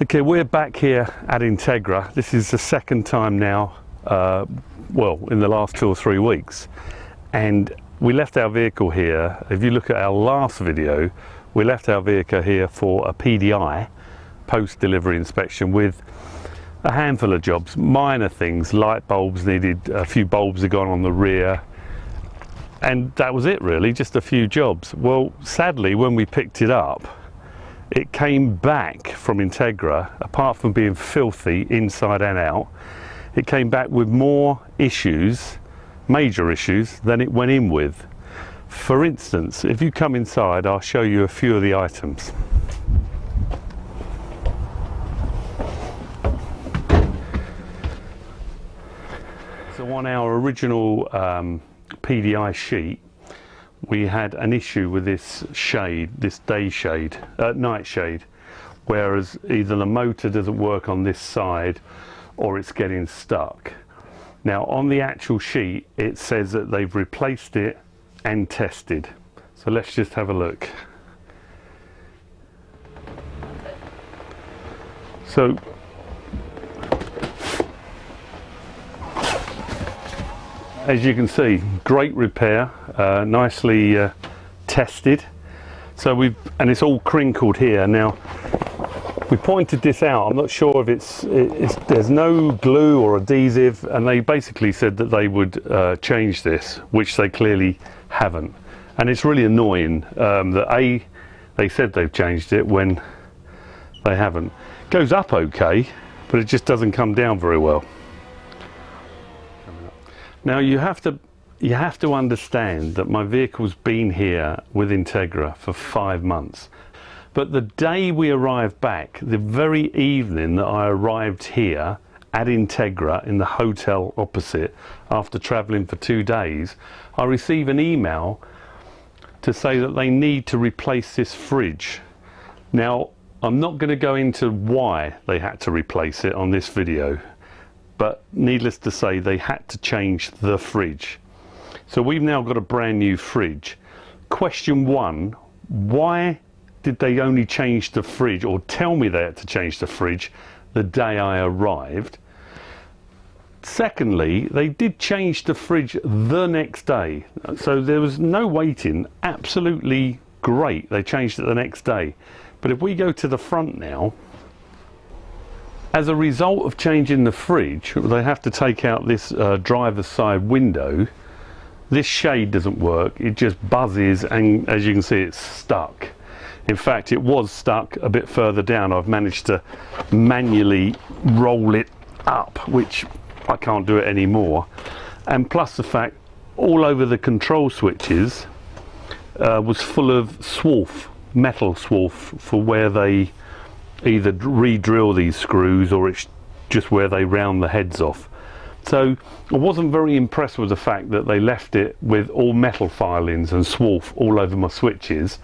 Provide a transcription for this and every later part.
Okay, we're back here at Entegra. This is the second time now, well, in the last 2 or 3 weeks. And we left our vehicle here. If you look at our last video, we left our vehicle here for a PDI, post-delivery inspection, with a handful of jobs, minor things, light bulbs needed, a few bulbs had gone on the rear, and that was it really, just a few jobs. Well, sadly, when we picked it up, it came back from Entegra, apart from being filthy inside and out, it came back with more issues, major issues, than it went in with. For instance, if you come inside, I'll show you a few of the items. So on our original PDI sheet, we had an issue with this shade, this day shade, night shade, whereas either the motor doesn't work on this side or it's getting stuck. Now on the actual sheet it says that they've replaced it and tested. So let's just have a look. So as you can see, great repair, nicely tested. So and it's all crinkled here. Now, we pointed this out. I'm not sure if there's no glue or adhesive, and they basically said that they would change this, which they clearly haven't. And it's really annoying that they said they've changed it when they haven't. It goes up okay, but it just doesn't come down very well. Now you have to understand that my vehicle's been here with Entegra for 5 months. But the day we arrived back, the very evening that I arrived here at Entegra in the hotel opposite, after travelling for 2 days, I received an email to say that they need to replace this fridge. Now, I'm not going to go into why they had to replace it on this video, but needless to say, they had to change the fridge. So we've now got a brand new fridge. Question 1, why did they only change the fridge, or tell me they had to change the fridge the day I arrived? Secondly, they did change the fridge the next day. So there was no waiting, absolutely great. They changed it the next day. But if we go to the front now, as a result of changing the fridge, they have to take out this driver's side window. This shade doesn't work, it just buzzes, and as you can see, it's stuck. In fact, it was stuck a bit further down. I've managed to manually roll it up, which I can't do it anymore. And plus the fact, all over the control switches was full of swarf, metal swarf, for where they either re-drill these screws, or it's just where they round the heads off. So I wasn't very impressed with the fact that they left it with all metal filings and swarf all over my switches,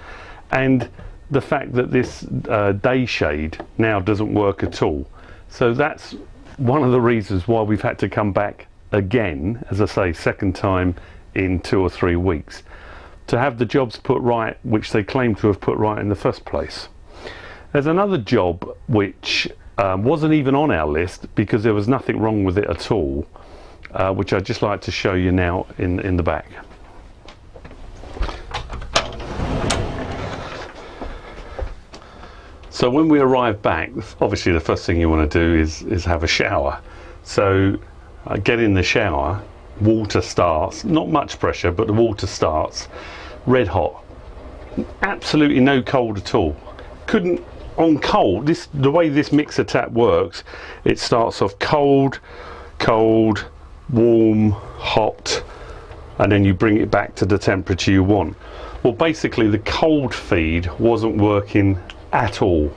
and the fact that this day shade now doesn't work at all. So that's one of the reasons why we've had to come back again, as I say, second time in 2 or 3 weeks, to have the jobs put right, which they claim to have put right in the first place. There's another job which wasn't even on our list because there was nothing wrong with it at all, which I'd just like to show you now in the back. So when we arrive back, obviously the first thing you want to do is have a shower. So I get in the shower, water starts, not much pressure, but the water starts red hot. Absolutely no cold at all. Couldn't, on cold, the way this mixer tap works, it starts off cold, cold, warm, hot, and then you bring it back to the temperature you want. Well, basically the cold feed wasn't working at all.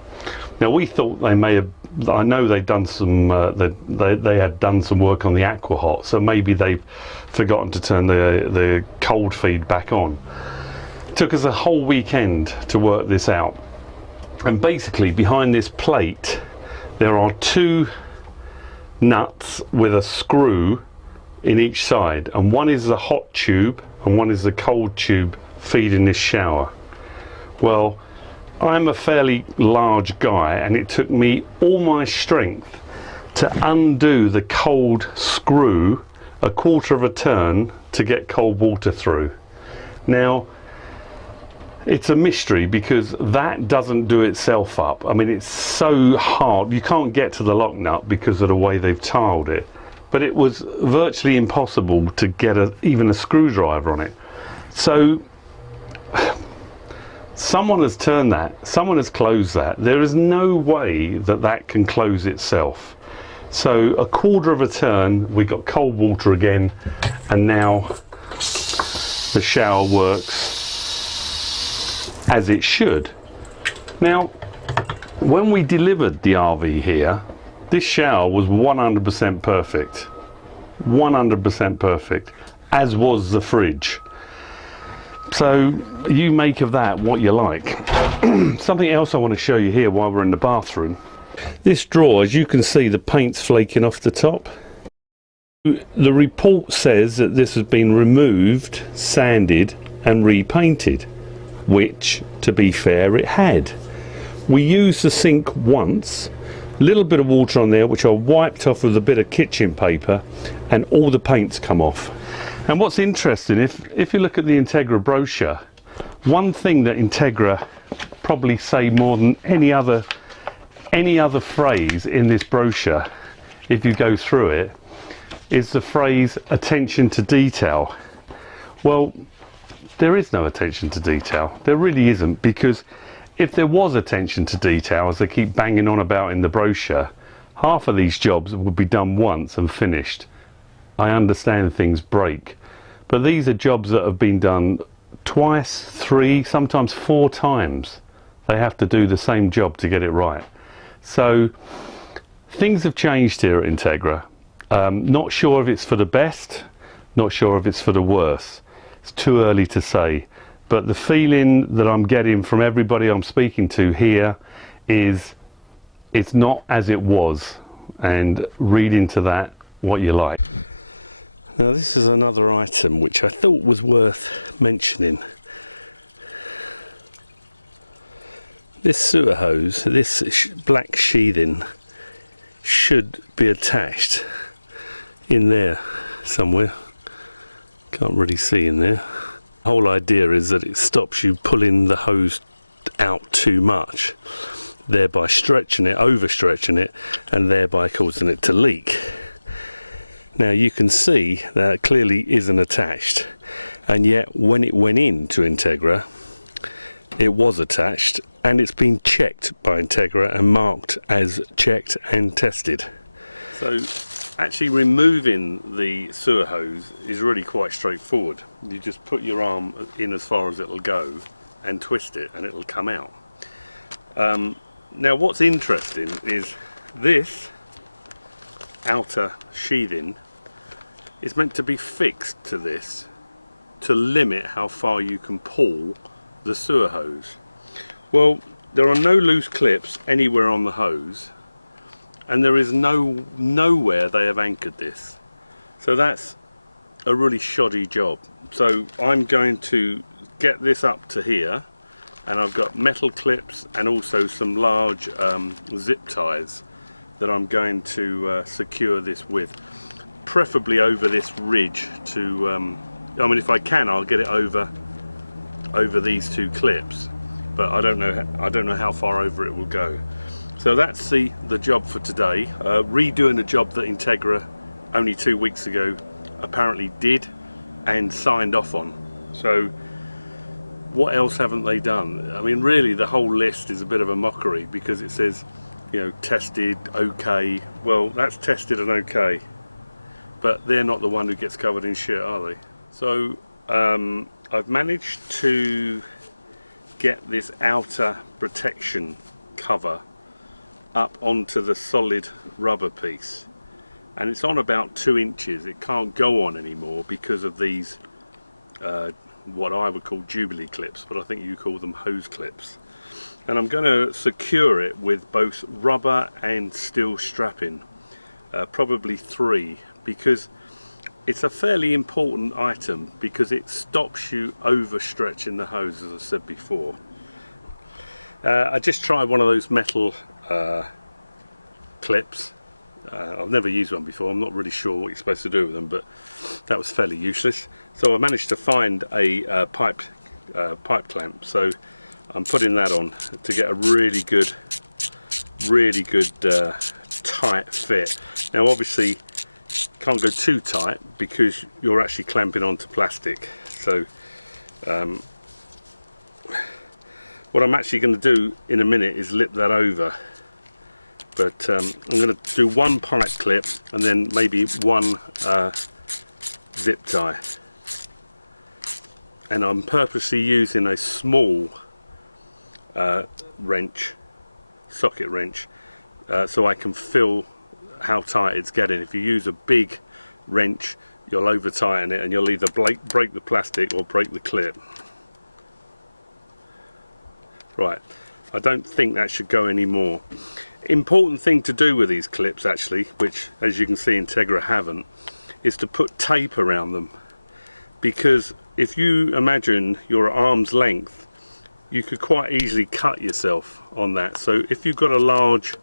Now we thought they may have, I know they'd done some, they had done some work on the aqua hot, so maybe they've forgotten to turn the cold feed back on. It took us a whole weekend to work this out. And basically behind this plate there are 2 nuts with a screw in each side, and one is the hot tube and one is the cold tube feeding this shower. Well, I'm a fairly large guy, and it took me all my strength to undo the cold screw a quarter of a turn to get cold water through. Now, it's a mystery because that doesn't do itself up. I mean, it's so hard. You can't get to the lock nut because of the way they've tiled it. But it was virtually impossible to get even a screwdriver on it. So someone has turned that, someone has closed that. There is no way that that can close itself. So a quarter of a turn, we got cold water again, and now the shower works as it should. Now, when we delivered the RV here, this shower was 100% perfect. 100% perfect, as was the fridge. So you make of that what you like. Something else I want to show you here while we're in the bathroom. This drawer, as you can see, the paint's flaking off the top. The report says that this has been removed, sanded and repainted, which, to be fair, it had. We used the sink once, a little bit of water on there, which I wiped off with a bit of kitchen paper, and all the paint's come off. And what's interesting, if you look at the Entegra brochure, one thing that Entegra probably say more than any other phrase in this brochure, if you go through it, is the phrase attention to detail. Well, there is no attention to detail. There really isn't, because if there was attention to detail, as they keep banging on about in the brochure, half of these jobs would be done once and finished. I understand things break, but these are jobs that have been done twice, 3, sometimes 4 times. They have to do the same job to get it right. So things have changed here at Entegra. Not sure if it's for the best, not sure if it's for the worse. It's too early to say, but the feeling that I'm getting from everybody I'm speaking to here is it's not as it was, and read into that what you like. Now, this is another item which I thought was worth mentioning. This sewer hose, this black sheathing, should be attached in there somewhere. Can't really see in there. The whole idea is that it stops you pulling the hose out too much, thereby stretching it, overstretching it, and thereby causing it to leak. Now you can see that it clearly isn't attached, and yet when it went into Entegra, it was attached, and it's been checked by Entegra and marked as checked and tested. So actually removing the sewer hose is really quite straightforward. You just put your arm in as far as it'll go and twist it and it'll come out. Now what's interesting is this outer sheathing is meant to be fixed to this to limit how far you can pull the sewer hose. Well, there are no loose clips anywhere on the hose, and there is nowhere they have anchored this. So that's a really shoddy job. So I'm going to get this up to here, and I've got metal clips and also some large zip ties that I'm going to secure this with, preferably over this ridge to I mean, if I can, I'll get it over these 2 clips, but I don't know how far over it will go. So that's the job for today. Redoing a job that Entegra only 2 weeks ago apparently did and signed off on. So what else haven't they done? I mean, really the whole list is a bit of a mockery, because it says, you know, tested, okay. Well, that's tested and okay, but they're not the one who gets covered in shit, are they? So I've managed to get this outer protection cover up onto the solid rubber piece, and it's on about 2 inches. It can't go on anymore because of these what I would call Jubilee clips, but I think you call them hose clips. And I'm going to secure it with both rubber and steel strapping, probably 3, because it's a fairly important item, because it stops you overstretching the hose, as I said before. I just tried one of those metal clips. I've never used one before. I'm not really sure what you're supposed to do with them, but that was fairly useless. So I managed to find a pipe clamp. So I'm putting that on to get a really good tight fit. Now obviously can't go too tight because you're actually clamping onto plastic. So what I'm actually going to do in a minute is lip that over. But I'm going to do one pipe clip and then maybe one zip tie. And I'm purposely using a small wrench, socket wrench, so I can feel how tight it's getting. If you use a big wrench, you'll over tighten it and you'll either break the plastic or break the clip. Right, I don't think that should go anymore. Important thing to do with these clips actually, which as you can see Entegra haven't, is to put tape around them, because if you imagine you're at arm's length, you could quite easily cut yourself on that. So if you've got a large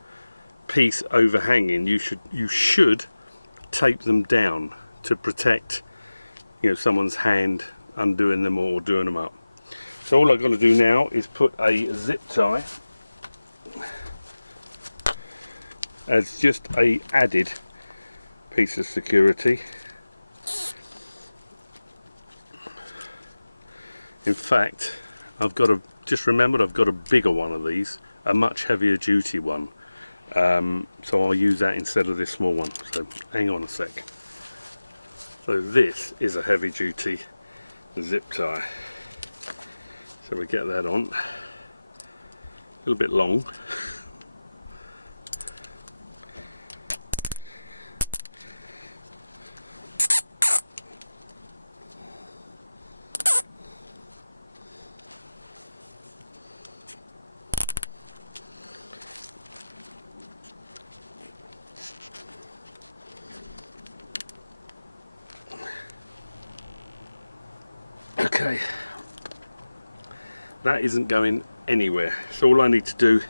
piece overhanging, you should tape them down to protect, you know, someone's hand undoing them or doing them up. So all I've got to do now is put a zip tie as just a added piece of security. In fact, I've just remembered I've got a bigger one of these, a much heavier duty one, so I'll use that instead of this small one. So hang on a sec. So this is a heavy duty zip tie. So we get that on, a little bit long. Okay, that isn't going anywhere, so all I need to do,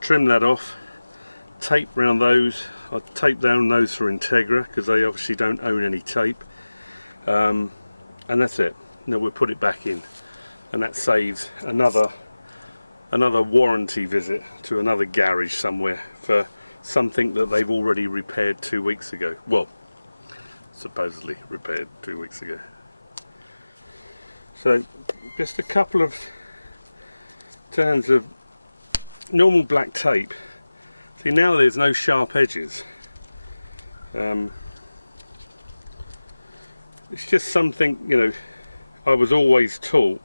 trim that off, tape around those. I'll tape down those for Entegra because they obviously don't own any tape, and that's it. Now we'll put it back in, and that saves another warranty visit to another garage somewhere for something that they've already repaired 2 weeks ago. Well, supposedly repaired 2 weeks ago. So just a couple of turns of normal black tape. See, now there's no sharp edges. It's just something, you know, I was always taught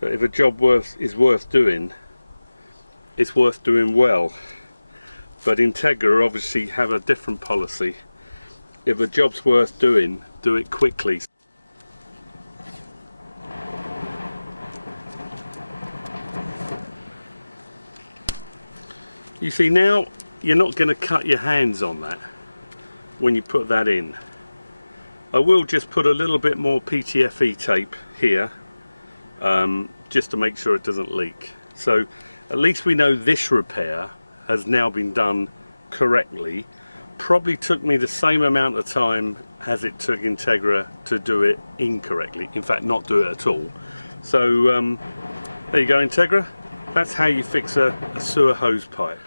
that if a job is worth doing, it's worth doing well. But Entegra obviously have a different policy. If a job's worth doing, do it quickly. You see, now you're not going to cut your hands on that when you put that in. I will just put a little bit more PTFE tape here, just to make sure it doesn't leak. So at least we know this repair has now been done correctly. Probably took me the same amount of time as it took Entegra to do it incorrectly. In fact, not do it at all. So there you go, Entegra. That's how you fix a sewer hose pipe.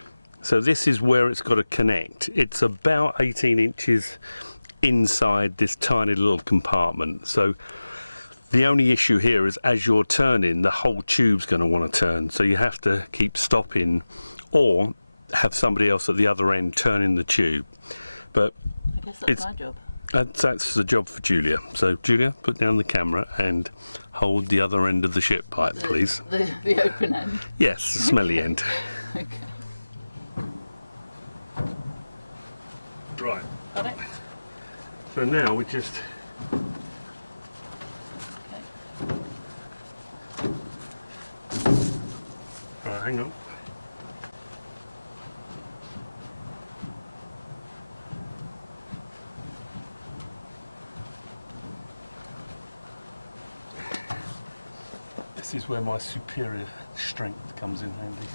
So this is where it's got to connect. It's about 18 inches inside this tiny little compartment. So the only issue here is as you're turning, the whole tube's going to want to turn. So you have to keep stopping or have somebody else at the other end turning the tube. But I guess that's my job. That's the job for Julia. So Julia, put down the camera and hold the other end of the ship pipe, please. The open end? Yes, the smelly end. Okay. Right. Got it? So now we just... Okay. Right, hang on. This is where my superior strength comes in handy.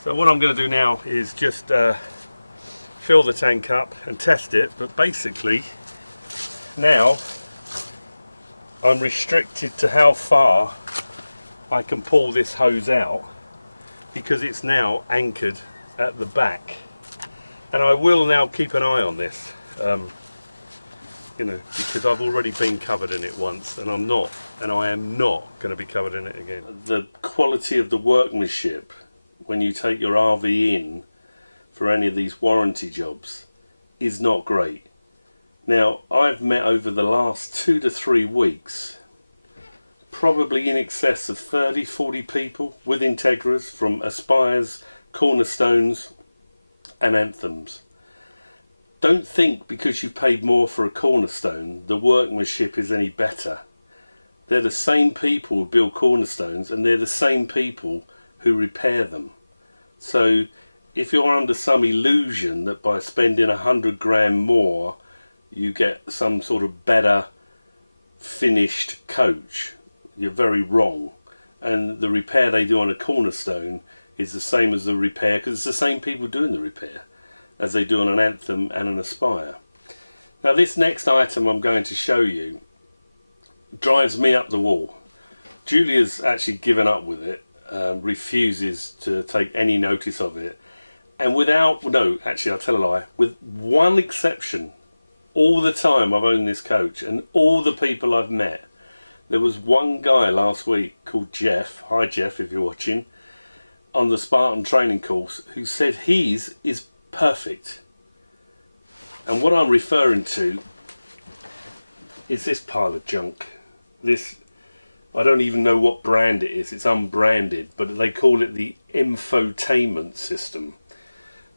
So what I'm going to do now is just fill the tank up and test it, but basically now I'm restricted to how far I can pull this hose out because it's now anchored at the back, and I will now keep an eye on this, you know, because I've already been covered in it once, and I am not going to be covered in it again. The quality of the workmanship when you take your RV in for any of these warranty jobs is not great. Now, I've met over the last 2 to 3 weeks probably in excess of 30-40 people with Entegras from Aspires, Cornerstones and Anthems. Don't think because you've paid more for a Cornerstone the workmanship is any better. They're the same people who build Cornerstones, and they're the same people who repair them. So if you're under some illusion that by spending 100 grand more you get some sort of better finished coach, you're very wrong. And the repair they do on a Cornerstone is the same as the repair, because it's the same people doing the repair as they do on an Anthem and an Aspire. Now this next item I'm going to show you drives me up the wall. Julia's actually given up with it, refuses to take any notice of it, and actually I'll tell a lie, with one exception, all the time I've owned this coach and all the people I've met, there was one guy last week called Jeff, hi Jeff if you're watching, on the Spartan training course, who said his is perfect. And what I'm referring to is this pile of junk. This, I don't even know what brand it is, it's unbranded, but they call it the infotainment system.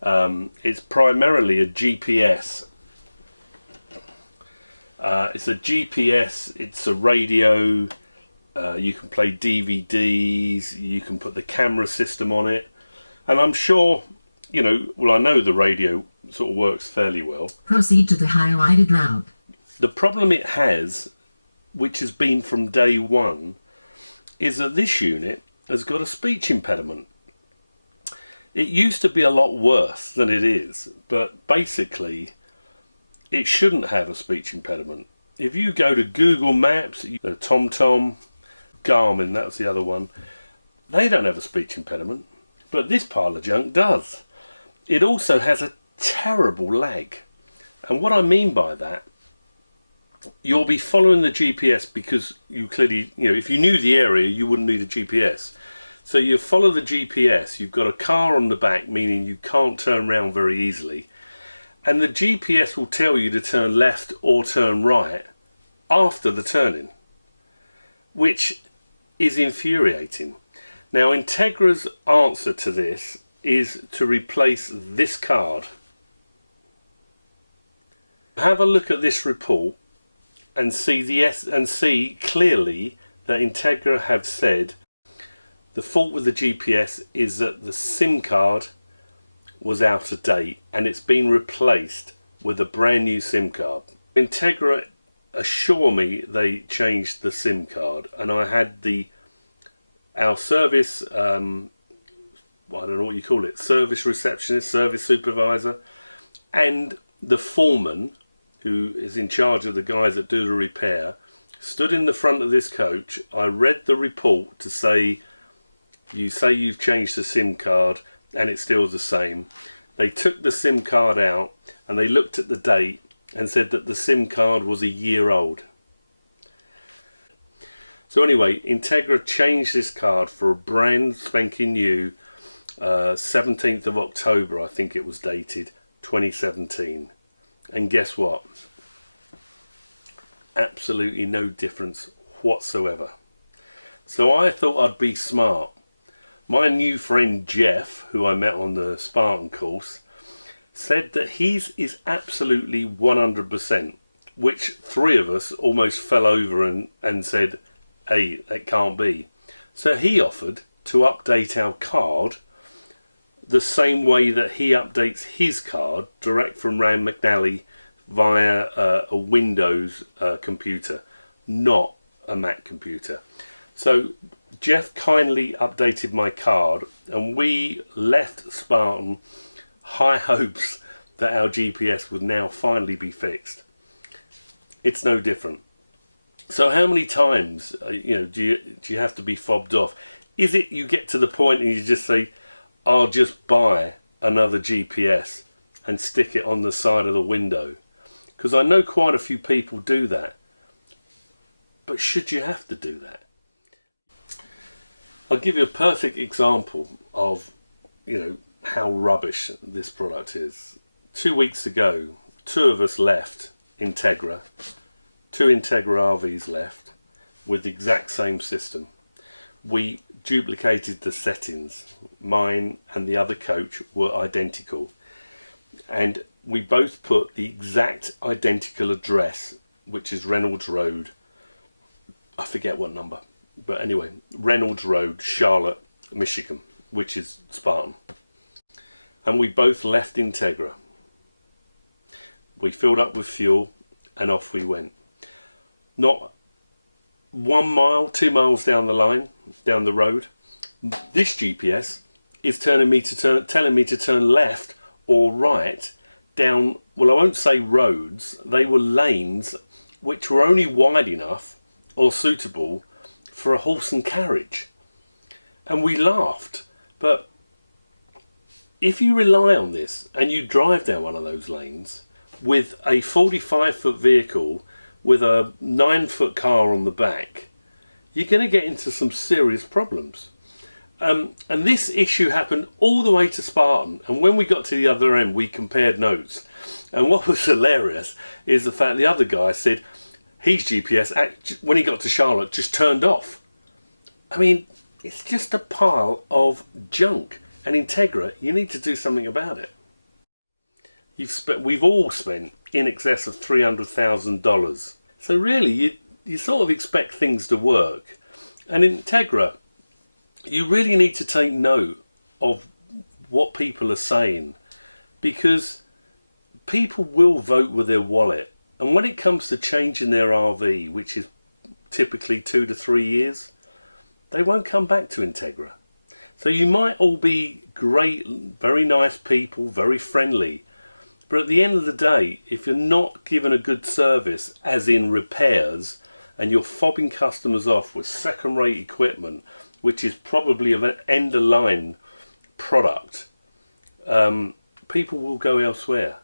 It's primarily a GPS. It's a GPS, it's a radio, you can play DVDs, you can put the camera system on it, and I'm sure, you know, well I know the radio sort of works fairly well. Proceed to the highlighted route. The problem it has, which has been from day one, is that this unit has got a speech impediment. It used to be a lot worse than it is, but basically it shouldn't have a speech impediment. If you go to Google Maps, TomTom, Garmin, that's the other one, they don't have a speech impediment, but this pile of junk does. It also has a terrible lag, and what I mean by that, you'll be following the GPS because you clearly, you know, if you knew the area you wouldn't need a GPS. So you follow the GPS, you've got a car on the back, meaning you can't turn around very easily, and the GPS will tell you to turn left or turn right after the turning, which is infuriating. Now Entegra's answer to this is to replace this card. Have a look at this report and see clearly that Entegra have said the fault with the GPS is that the SIM card was out of date and it's been replaced with a brand new SIM card. Entegra assure me they changed the SIM card, and I had our service, I don't know what you call it, service receptionist, service supervisor, and the foreman who is in charge of the guys that do the repair stood in the front of this coach. I read the report to say, you say you've changed the SIM card and it's still the same. They took the SIM card out and they looked at the date and said that the SIM card was a year old. So anyway, Entegra changed this card for a brand spanking new 17th of October, I think it was dated, 2017. And guess what? Absolutely no difference whatsoever. So I thought I'd be smart. My new friend Jeff, who I met on the Spartan course, said that his is absolutely 100%, which 3 of us almost fell over and said, hey, that can't be. So he offered to update our card the same way that he updates his card direct from Rand McNally via a Windows computer, not a Mac computer. So Jeff kindly updated my card, and we left Spartan high hopes that our GPS would now finally be fixed. It's no different. So how many times do you have to be fobbed off? Is it you get to the point and you just say, I'll just buy another GPS and stick it on the side of the window? Because I know quite a few people do that. But should you have to do that? I'll give you a perfect example of, how rubbish this product is. 2 weeks ago, 2 of us left Entegra. 2 Entegra RVs left with the exact same system. We duplicated the settings. Mine and the other coach were identical. And we both put the exact identical address, which is Reynolds Road. I forget what number. But anyway, Reynolds Road, Charlotte, Michigan, which is Spartan. And we both left Entegra. We filled up with fuel and off we went. Not 1 mile, 2 miles down the line, down the road, this GPS is telling me to turn left or right down, well, I won't say roads, they were lanes which were only wide enough or suitable for a horse and carriage. And we laughed, but if you rely on this and you drive down one of those lanes with a 45-foot vehicle with a 9-foot car on the back, you're going to get into some serious problems. And this issue happened all the way to Spartan, and when we got to the other end we compared notes, and what was hilarious is the fact the other guy said his GPS, when he got to Charlotte, just turned off. I mean, it's just a pile of junk, and Entegra, you need to do something about it. We've all spent in excess of $300,000. So really, you sort of expect things to work. And in Entegra, you really need to take note of what people are saying, because people will vote with their wallet. And when it comes to changing their RV, which is typically 2 to 3 years, they won't come back to Entegra. So you might all be great, very nice people, very friendly, but at the end of the day, if you're not given a good service, as in repairs, and you're fobbing customers off with second-rate equipment, which is probably of an end-of-line product, people will go elsewhere.